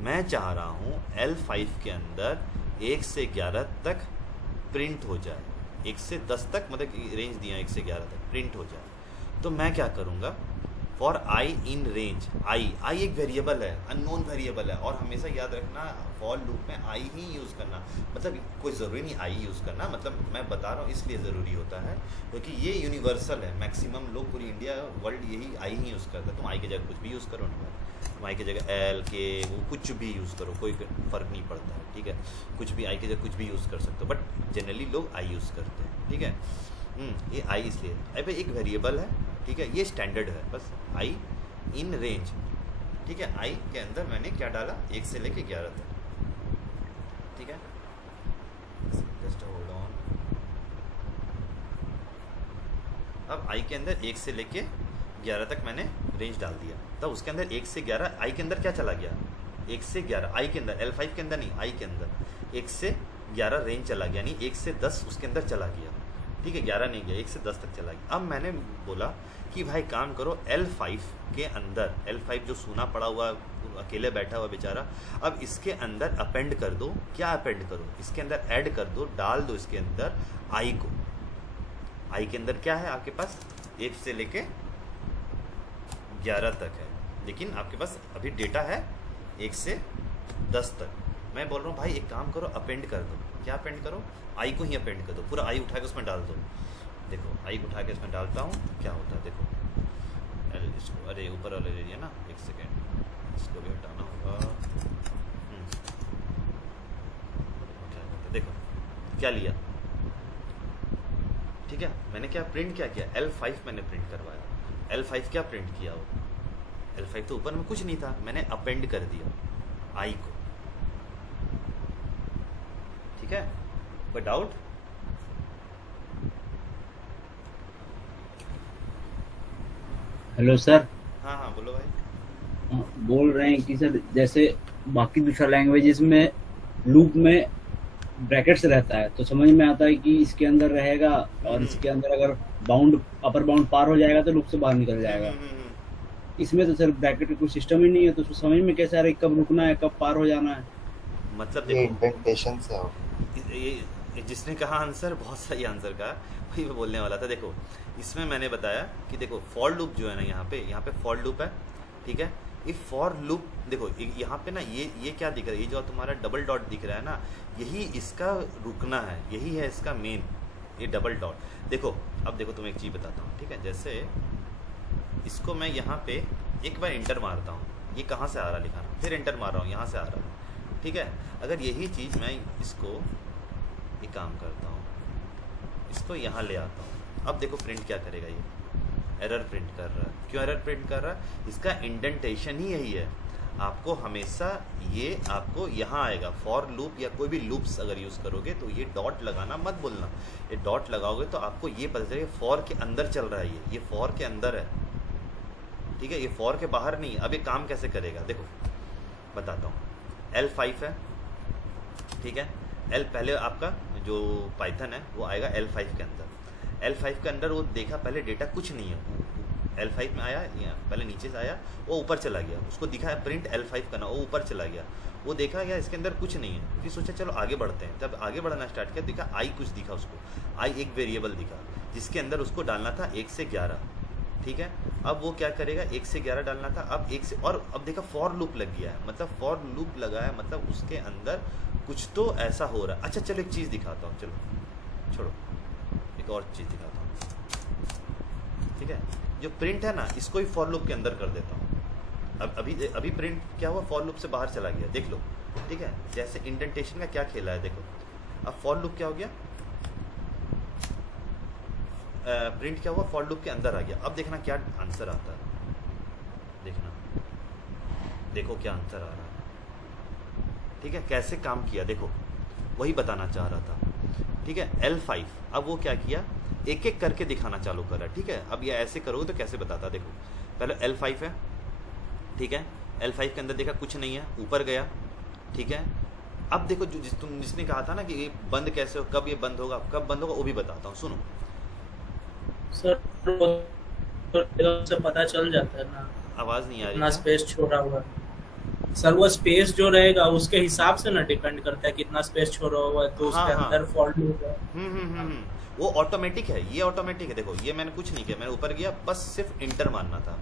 मैं चाह रहा हूँ L5 के अंदर 1 से 11 तक प्रिंट हो जाए, 1 से 10 तक मतलब रेंज दिया 1 से 11 तक प्रिंट हो जाए। तो मैं क्या करूँगा, फॉर आई इन रेंज, आई एक वेरिएबल है, अननोन वेरिएबल है, और हमेशा याद रखना फॉर लूप में आई ही यूज़ करना, मतलब कोई ज़रूरी नहीं आई यूज़ करना, मतलब मैं बता रहा हूँ इसलिए ज़रूरी होता है क्योंकि ये यूनिवर्सल है, मैक्सिमम लोग पूरी इंडिया वर्ल्ड यही आई ही यूज़ करता है। तुम आई की जगह कुछ भी यूज़ करो ना, तुम आई की जगह एल के वो कुछ भी यूज़ करो, कोई फ़र्क नहीं पड़ता है, ठीक है। कुछ भी आई की जगह कुछ भी यूज़ कर सकते हो, बट जनरली लोग आई यूज़ करते हैं, ठीक है। ये आई इसलिए अभी एक वेरिएबल है, ठीक है, ये स्टैंडर्ड है, बस आई इन रेंज, ठीक है। आई के अंदर मैंने क्या डाला, 1 से लेके 11 तक, ठीक है। Just hold on. अब आई के अंदर 1 से लेके 11 तक मैंने रेंज डाल दिया, तब उसके अंदर 1 से 11 आई के अंदर क्या चला गया, 1 से 11 आई के अंदर, L5 के अंदर नहीं, आई के अंदर 1 से 11 रेंज चला गया, यानी 1 से 10 उसके अंदर चला गया, ठीक है। 11 नहीं गया, 1 से 10 तक चला गया। अब मैंने बोला कि भाई काम करो, L5 के अंदर, L5 जो सूना पड़ा हुआ अकेले बैठा हुआ बेचारा, अब इसके अंदर अपेंड कर दो। क्या अपेंड करो, इसके अंदर ऐड कर दो, डाल दो इसके अंदर आई को। आई के अंदर क्या है आपके पास, 1 से लेके 11 तक है, लेकिन आपके पास अभी डेटा है 1 से 10 तक। मैं बोल रहा हूँ भाई एक काम करो, अपेंड कर दो। क्या अपेंड करो, आई को ही अपेंड कर दो, पूरा आई उठा के उसमें डाल दो। देखो आई उठा के इसमें डालता हूँ, क्या होता है देखो, इसको अरे ऊपर वाले ले लिया ना, एक सेकेंड, इसको भी हटाना होगा। क्या करते हैं, देखो क्या लिया, ठीक है। मैंने क्या प्रिंट क्या किया, L5 मैंने प्रिंट करवाया। L5 क्या प्रिंट किया, वो L5 तो ऊपर में कुछ नहीं था, मैंने अपेंड कर दिया आई को, ठीक है। कोई डाउट? Hello sir. हाँ हाँ बोलो भाई। बोल रहे हैं कि सर जैसे बाकी दूसरा लैंग्वेजेस में लूप में ब्रैकेट्स रहता है तो समझ में आता है कि इसके अंदर रहेगा और इसके अंदर अगर बाउंड अपर बाउंड पार हो जाएगा तो लूप से बाहर निकल जाएगा। इसमें तो सर ब्रैकेट का कोई सिस्टम ही नहीं है, तो उसको समझ में कैसे आ रहा है कब रुकना है कब पार हो जाना है। मतलब ये देखो इंडेंटेशन से हो। ये जिसने कहा आंसर, बहुत सही आंसर कहा, वही मैं बोलने वाला था। देखो इसमें मैंने बताया कि देखो फॉर लूप जो है ना, यहाँ पे फॉर लूप है, ठीक है। ये फॉर लूप देखो यहाँ पे ना ये क्या दिख रहा है, ये जो तुम्हारा डबल डॉट दिख रहा है ना, यही इसका रुकना है, यही है इसका मेन, ये डबल डॉट। देखो अब देखो तुम्हें एक चीज़ बताता हूँ, ठीक है। जैसे इसको मैं यहाँ पे एक बार इंटर मारता हूँ, ये कहाँ से आ रहा लिखाना, फिर इंटर मार रहा हूँ, यहाँ से आ रहा है, ठीक है। अगर यही चीज़ मैं इसको एक काम करता हूँ, इसको यहाँ ले आता हूँ, अब देखो प्रिंट क्या करेगा, ये एरर प्रिंट कर रहा है। क्यों एरर प्रिंट कर रहा है? इसका इंडेंटेशन ही यही है। आपको हमेशा ये आपको यहाँ आएगा, फॉर लूप या कोई भी लूप्स अगर यूज़ करोगे तो ये डॉट लगाना मत बोलना। ये डॉट लगाओगे तो आपको ये पता चलेगा फॉर के अंदर चल रहा है, ये फॉर के अंदर है, ठीक है, ये फॉर के बाहर नहीं है। अब ये काम कैसे करेगा देखो बताता हूँ। L5 है, ठीक है। L पहले आपका जो पाइथन है वो आएगा L5 के अंदर। L5 के अंदर वो देखा पहले डेटा कुछ नहीं है, L5 में आया, पहले नीचे से आया, वो ऊपर चला गया, उसको दिखा प्रिंट L5 करना, वो ऊपर चला गया, वो देखा यार इसके अंदर कुछ नहीं है, फिर सोचा चलो आगे बढ़ते हैं। जब आगे बढ़ना स्टार्ट किया दिखा आई कुछ दिखा, उसको आई एक वेरिएबल दिखा जिसके अंदर उसको डालना था 1 से 11, ठीक है। अब वो क्या करेगा, 1 से 11 डालना था, अब 1 से, और अब देखा फॉर लूप लग गया है, मतलब फॉर लूप लगा है, मतलब उसके अंदर कुछ तो ऐसा हो रहा है। अच्छा चलो एक चीज़ दिखाता हूँ, चलो छोड़ो एक और चीज़ दिखाता हूँ, ठीक है। जो प्रिंट है ना, इसको ही फॉर लूप के अंदर कर देता हूँ। अब अभी प्रिंट क्या हुआ, फॉर लूप से बाहर चला गया, देख लो, ठीक है। जैसे इंडेंटेशन का क्या खेला है देखो, अब फॉर लूप क्या हो गया, प्रिंट क्या हुआ, फॉर लूप के अंदर आ गया। अब देखना क्या आंसर आता है, देखना, देखो क्या आंसर आ रहा है, ठीक है। कैसे काम किया देखो, वही बताना चाह रहा था, ठीक है। L5 अब वो क्या किया, एक एक करके दिखाना चालू करा, ठीक है। अब ये ऐसे करोगे तो कैसे बताता, देखो पहले L5 है, ठीक है। L5 के अंदर देखा कुछ नहीं है, ऊपर गया, ठीक है। अब देखो जो जिसने कहा था ना कि ये बंद कैसे हो, कब ये बंद होगा, कब बंद होगा, वो भी बताता हूँ, सुनो। सर से पता चल जाता है ना, आवाज़ नहीं आ रही कितना है। स्पेस छोड़ा हुआ है। सर वो स्पेस जो रहेगा उसके हिसाब से ना डिपेंड करता है कितना स्पेस छोड़ा हुआ है, तो उसके हाँ। अंदर फॉल्ट होगा। वो ऑटोमेटिक है, ये ऑटोमेटिक है। देखो ये मैंने कुछ नहीं किया, मैंने ऊपर गया, बस सिर्फ इंटर मारना था,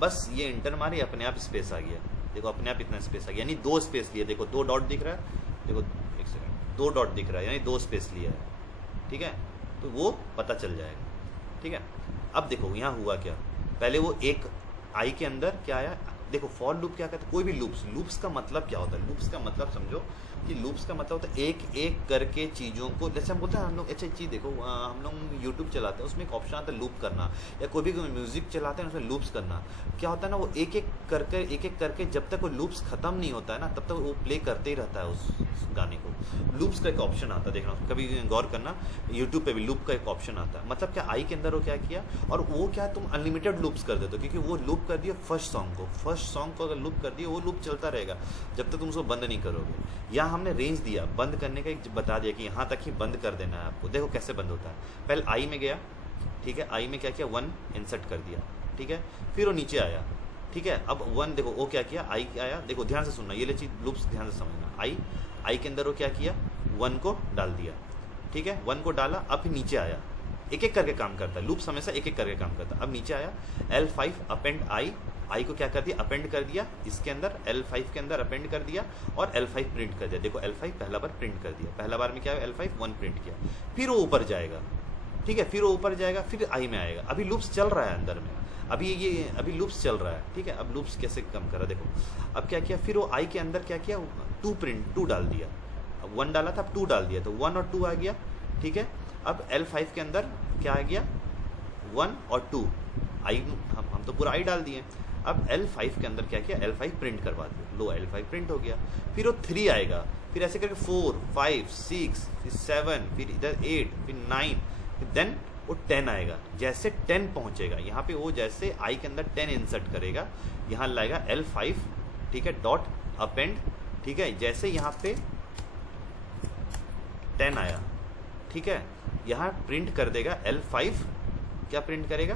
बस ये इंटर मारी, अपने आप स्पेस आ गया, देखो अपने आप इतना स्पेस आ गया, यानी 2 स्पेस लिए, देखो 2 डॉट दिख रहा है, देखो एक सेकंड, 2 डॉट दिख रहा है, यानी 2 स्पेस लिया है, ठीक है। तो वो पता चल जाएगा, ठीक है। अब देखो यहाँ हुआ क्या, पहले वो एक आई के अंदर क्या आया, देखो फॉर लूप क्या कहते हैं, कोई भी लूप्स का मतलब क्या होता है, लूप्स का मतलब समझो कि लूप्स का मतलब होता है एक एक करके चीज़ों को, जैसे हम बोलते हैं हम लोग, अच्छा चीज़ देखो हम लोग यूट्यूब चलाते हैं, उसमें एक ऑप्शन आता है लूप करना, या कोई भी म्यूज़िक चलाते हैं उसमें लूप्स करना। क्या होता है ना, वो एक एक करके जब तक वो लूप्स ख़त्म नहीं होता है ना, तब तक वो प्ले करते ही रहता है उस गाने को। लूप्स का एक ऑप्शन आता है, देखना कभी गौर करना, यूट्यूब पे भी लूप का एक ऑप्शन आता है। मतलब क्या, आई के अंदर वो क्या किया, और वो क्या तुम अनलिमिटेड लूप्स कर देते हो, क्योंकि वो लूप कर दिया फर्स्ट सॉन्ग को अगर लूप कर दिया, वो लूप चलता रहेगा जब तक तुम उसको बंद नहीं करोगे। यहाँ हमने रेंज दिया बंद करने का, एक बता दिया कि यहाँ तक ही बंद कर देना है आपको। देखो कैसे बंद होता है, पहले आई में गया, ठीक है, आई में क्या किया, 1 इंसर्ट कर दिया, ठीक है। फिर वो नीचे आया, ठीक है। अब 1 देखो वो क्या किया, आई आया, देखो ध्यान से सुनना, ये चीज़ लूप्स ध्यान से समझना। आई के अंदर वो क्या किया, 1 को डाल दिया, ठीक है, 1 को डाला, अब फिर नीचे आया, एक एक करके काम करता है लूप्स, हमेशा एक एक करके काम करता है। अब नीचे आया, L5 अपेंड आई को क्या कर दिया, अपेंड कर दिया, इसके अंदर L5 के अंदर अपेंड कर दिया, और L5 प्रिंट कर दिया। देखो L5 पहला बार प्रिंट कर दिया, पहला बार में क्या है, L5 1 प्रिंट किया, फिर वो ऊपर जाएगा, ठीक है, फिर वो ऊपर जाएगा, फिर आई में आएगा। अभी लूप्स चल रहा है अंदर में, अभी लूप्स चल रहा है, ठीक है। अब लूप्स कैसे कम करा, देखो अब क्या किया, फिर वो आई के अंदर क्या किया, 2 डाल दिया, 1 डाला था, अब 2 डाल दिया, तो 1 और 2 आ गया, ठीक है। अब L5 के अंदर क्या आ गया, 1 और 2 आई, हम तो पूरा आई डाल दिए। अब L5 के अंदर क्या किया, L5 प्रिंट करवा दिया, लो L5 प्रिंट हो गया। फिर वो 3 आएगा, फिर ऐसे करके 4, 5, 6, फिर 7, फिर इधर 8, फिर 9, फिर देन वो 10 आएगा। जैसे 10 पहुंचेगा यहाँ पे, वो जैसे आई के अंदर 10 इंसर्ट करेगा, यहाँ लाएगा L5, ठीक है, डॉट अपेंड, ठीक है। जैसे यहाँ पे 10 आया, ठीक है, यहाँ प्रिंट कर देगा L5, क्या प्रिंट करेगा,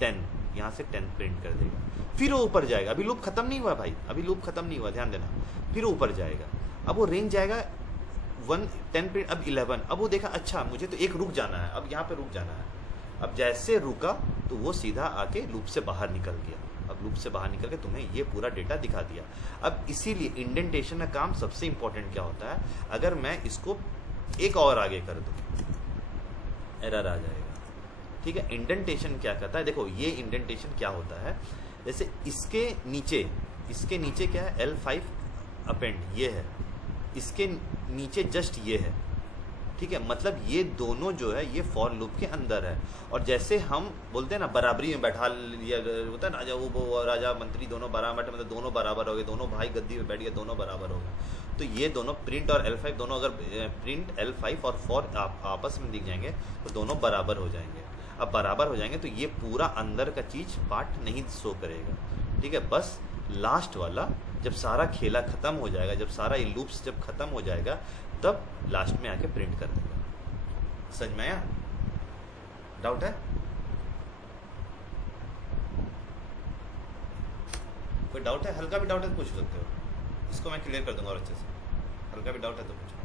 10, यहाँ से 10 प्रिंट कर देगा। फिर वो ऊपर जाएगा, अभी लूप खत्म नहीं हुआ भाई, अभी लूप खत्म नहीं हुआ, ध्यान देना। फिर वो ऊपर जाएगा, अब वो रेंज जाएगा 1, 10 प्रिंट, अब 11, अब वो देखा अच्छा मुझे तो एक रुक जाना है, अब यहाँ पे रुक जाना है। अब जैसे रुका तो वो सीधा आके लूप से बाहर निकल गया। अब लूप से बाहर निकल के तुम्हें ये पूरा डेटा दिखा दिया। अब इसीलिए इंडेंटेशन का काम सबसे इंपॉर्टेंट क्या होता है, अगर मैं इसको एक और आगे कर दूँ एरर आ जाएगा, ठीक है। इंडेंटेशन क्या करता है, देखो ये इंडेंटेशन क्या होता है, जैसे इसके नीचे क्या है, L5 अपेंड ये है, इसके नीचे जस्ट ये है, ठीक है। मतलब ये दोनों जो है ये फॉर लूप के अंदर है। और जैसे हम बोलते हैं ना बराबरी में बैठा लिया होता है ना, वो राजा मंत्री दोनों बराबर बैठे, मतलब दोनों बराबर हो गए, दोनों भाई गद्दी में बैठ गए, दोनों बराबर हो गए। तो ये दोनों प्रिंट और L5 दोनों, अगर प्रिंट L5 और फॉर आपस में दिख जाएंगे तो दोनों बराबर हो जाएंगे। अब बराबर हो जाएंगे तो ये पूरा अंदर का चीज पार्ट नहीं शो करेगा, ठीक है। बस लास्ट वाला जब सारा खेला खत्म हो जाएगा, जब सारा ये लूप्स जब खत्म हो जाएगा, तब लास्ट में आके प्रिंट कर देगा। समझ में आया? डाउट है? कोई डाउट है? हल्का भी डाउट है तो पूछ सकते हो, इसको मैं क्लियर कर दूंगा और अच्छे से। हल्का भी डाउट है तो पूछो।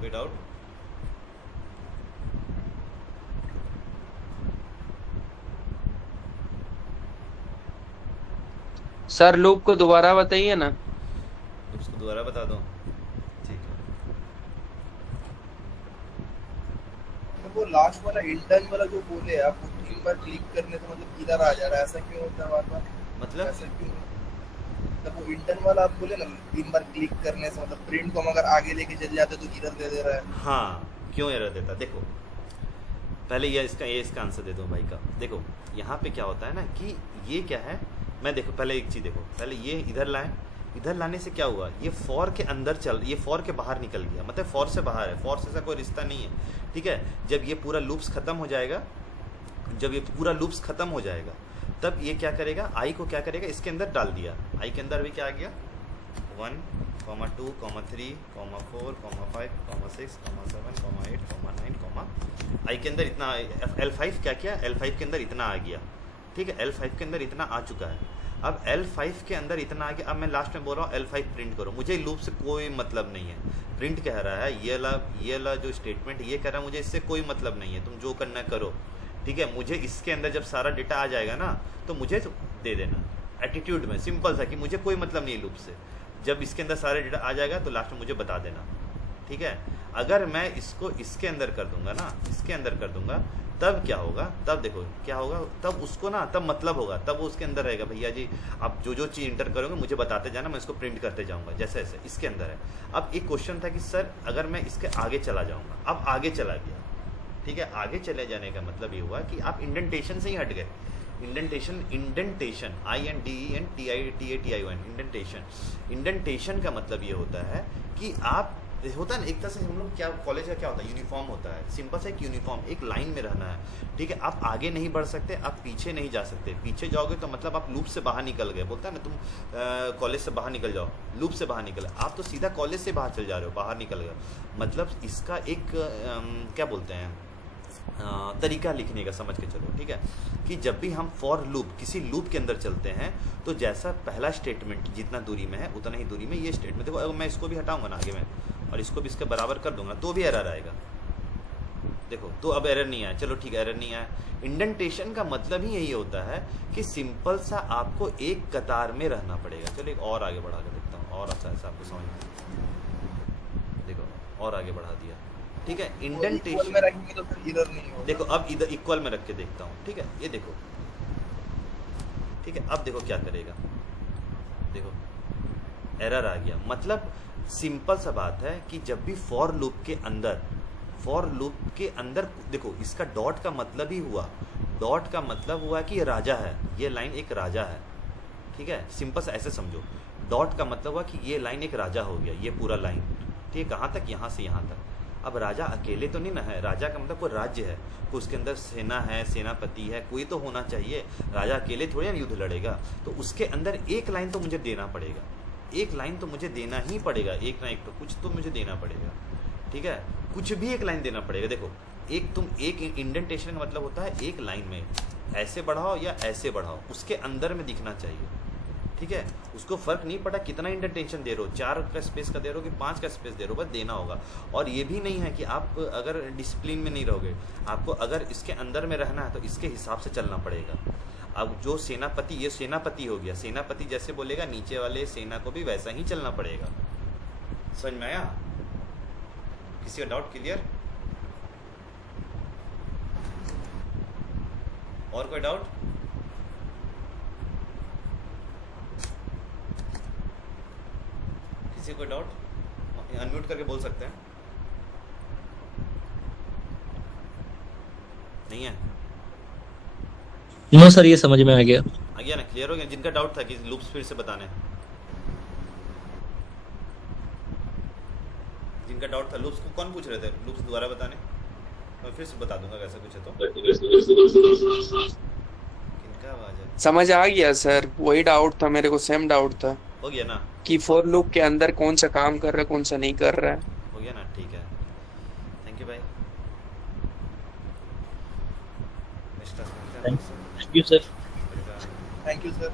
कोई डाउट? सर लूप को दोबारा बताइए ना। उसको दोबारा बता दो, ठीक है। तो वो लास्ट वाला इंटर्न वाला जो बोले आप, वो 3 बार क्लिक करने से मतलब इधर आ जा रहा है, ऐसा क्यों होता है बार-बार? मतलब ऐसा क्यों? तब वो इंटर्न वाला आप बोले ना 3 बार क्लिक करने से मतलब प्रिंट को हम अगर आगे लेके चले जाते तो इधर दे रहा है। हाँ, क्यों एरर देता? देखो पहले ये इसका आंसर दे दो भाई का। देखो यहाँ पे क्या होता है ना कि ये क्या है, मैं देखो पहले एक चीज़ देखो, पहले ये इधर लाए, इधर लाने से क्या हुआ, ये फॉर के अंदर ये फॉर के बाहर निकल गया, मतलब फॉर से बाहर है, फॉर से ऐसा कोई रिश्ता नहीं है, ठीक है। जब ये पूरा लूप्स खत्म हो जाएगा, तब ये क्या करेगा, आई को क्या करेगा, इसके अंदर डाल दिया। आई के अंदर भी क्या आ गया, 1, 2, 3, 4, 5, 6, 7, 8, 9, आई के अंदर इतना, L5 क्या किया, L5 के अंदर इतना आ गया, ठीक है। L5 के अंदर इतना आ चुका है। अब L5 के अंदर इतना आ गया, अब मैं लास्ट में बोल रहा हूँ L5 प्रिंट करो, मुझे लूप से कोई मतलब नहीं है। प्रिंट कह रहा है ये ला जो स्टेटमेंट ये कह रहा है, मुझे इससे कोई मतलब नहीं है, तुम जो करना करो, ठीक है। मुझे इसके अंदर जब सारा डेटा आ जाएगा ना तो मुझे दे देना, एटीट्यूड में सिंपल सा कि मुझे कोई मतलब नहीं है लूप से। जब इसके अंदर सारा डेटा आ जाएगा तो लास्ट में मुझे बता देना, ठीक है। अगर मैं इसको इसके अंदर कर दूंगा ना, इसके अंदर कर दूंगा, तब क्या होगा, तब देखो क्या होगा, तब उसको ना तब मतलब होगा, तब वो उसके अंदर रहेगा, भैया जी आप जो चीज़ इंटर करोगे मुझे बताते जाना, मैं इसको प्रिंट करते जाऊंगा, जैसे ऐसे इसके अंदर है। अब एक क्वेश्चन था कि सर अगर मैं इसके आगे चला जाऊंगा, अब आगे चला गया, ठीक है। आगे चले जाने का मतलब ये हुआ कि आप इंडेंटेशन से ही हट गए। इंडेंटेशन इंडेंटेशन का मतलब ये होता है कि आप, होता है ना एक तरह से हम लोग क्या कॉलेज का क्या होता है, यूनिफॉर्म होता है, सिंपल सा एक यूनिफॉर्म, एक लाइन में रहना है, ठीक है। आप आगे नहीं बढ़ सकते, आप पीछे नहीं जा सकते। पीछे जाओगे तो मतलब आप लूप से बाहर निकल गए, बोलता है ना तुम कॉलेज से बाहर निकल जाओ, लूप से बाहर निकल, आप तो सीधा कॉलेज से बाहर चल जा रहे हो, बाहर निकल गए। मतलब इसका एक क्या बोलते हैं तरीका लिखने का, समझ के चलो, ठीक है। कि जब भी हम फॉर लूप किसी लूप के अंदर चलते हैं तो जैसा पहला स्टेटमेंट जितना दूरी में है उतना ही दूरी में ये स्टेटमेंट, देखो अगर मैं इसको भी हटाऊंगा ना आगे में और इसको भी इसके बराबर कर दूंगा तो भी एरर आएगा, देखो तो अब एरर नहीं आया, चलो ठीक है एरर नहीं आया। इंडेंटेशन का मतलब ही यही होता है कि सिंपल सा आपको एक कतार में रहना पड़ेगा। चलो एक और आगे बढ़ा कर देखता हूँ और अच्छा ऐसा आपको समझ में, देखो और आगे बढ़ा दिया, ठीक है। इक्वल में इंडेंटेशन रखेंगे तो फिर एरर नहीं होगा। देखो अब इधर इक्वल में रख के देखता हूँ, ठीक है, ये देखो, ठीक है। अब देखो क्या करेगा, देखो एरर आ गया। मतलब सिंपल सा बात है कि जब भी फॉर लूप के अंदर देखो, इसका डॉट का मतलब ही हुआ, डॉट का मतलब हुआ कि ये राजा है, ये लाइन एक राजा है, ठीक है। सिंपल सा ऐसे समझो, डॉट का मतलब हुआ कि ये लाइन एक राजा हो गया, ये पूरा लाइन, ठीक है। कहाँ तक? यहाँ से यहाँ तक। अब राजा अकेले तो नहीं ना है, राजा का मतलब कोई राज्य है, कोई उसके अंदर सेना है, सेनापति है, कोई तो होना चाहिए। राजा अकेले थोड़ी ना युद्ध लड़ेगा, तो उसके अंदर एक लाइन तो मुझे देना पड़ेगा, एक लाइन तो मुझे देना ही पड़ेगा, एक ना एक तो कुछ तो मुझे देना पड़ेगा, ठीक है। कुछ भी एक लाइन देना पड़ेगा। देखो एक इंडेंटेशन का मतलब होता है एक लाइन में ऐसे बढ़ाओ या ऐसे बढ़ाओ, उसके अंदर में दिखना चाहिए, ठीक है। उसको फर्क नहीं पड़ा कितना इंडेंटेशन दे रहे हो, 4 का स्पेस का दे रहे हो कि 5 का स्पेस दे रहे हो, बस देना होगा। और ये भी नहीं है कि आप अगर डिसिप्लिन में नहीं रहोगे, आपको अगर इसके अंदर में रहना है तो इसके हिसाब से चलना पड़ेगा। अब जो सेनापति, ये सेनापति हो गया, सेनापति जैसे बोलेगा नीचे वाले सेना को भी वैसा ही चलना पड़ेगा। समझ में आया? किसी का डाउट क्लियर? और कोई डाउट? किसी को डाउट? अनम्यूट करके बोल सकते हैं। नहीं है? नो सर, ये समझ में आ गया। आ गया ना? क्लियर हो गया? जिनका डाउट था कि लूप्स फिर से बताने, जिनका डाउट था लूप्स को कौन पूछ रहे थे, लूप्स दोबारा बताने, मैं फिर से बता दूंगा कैसा कुछ है तो। किनका आवाज है? समझ आ गया सर, वही डाउट था मेरे को, सेम डाउट था हो गया ना? कि फॉर लूप के अंदर कौन सा काम कर रहा है, कौन सा नहीं कर रहा है। हो गया ना? ठीक है, थैंक यू भाई। Thank you sir. Thank you sir.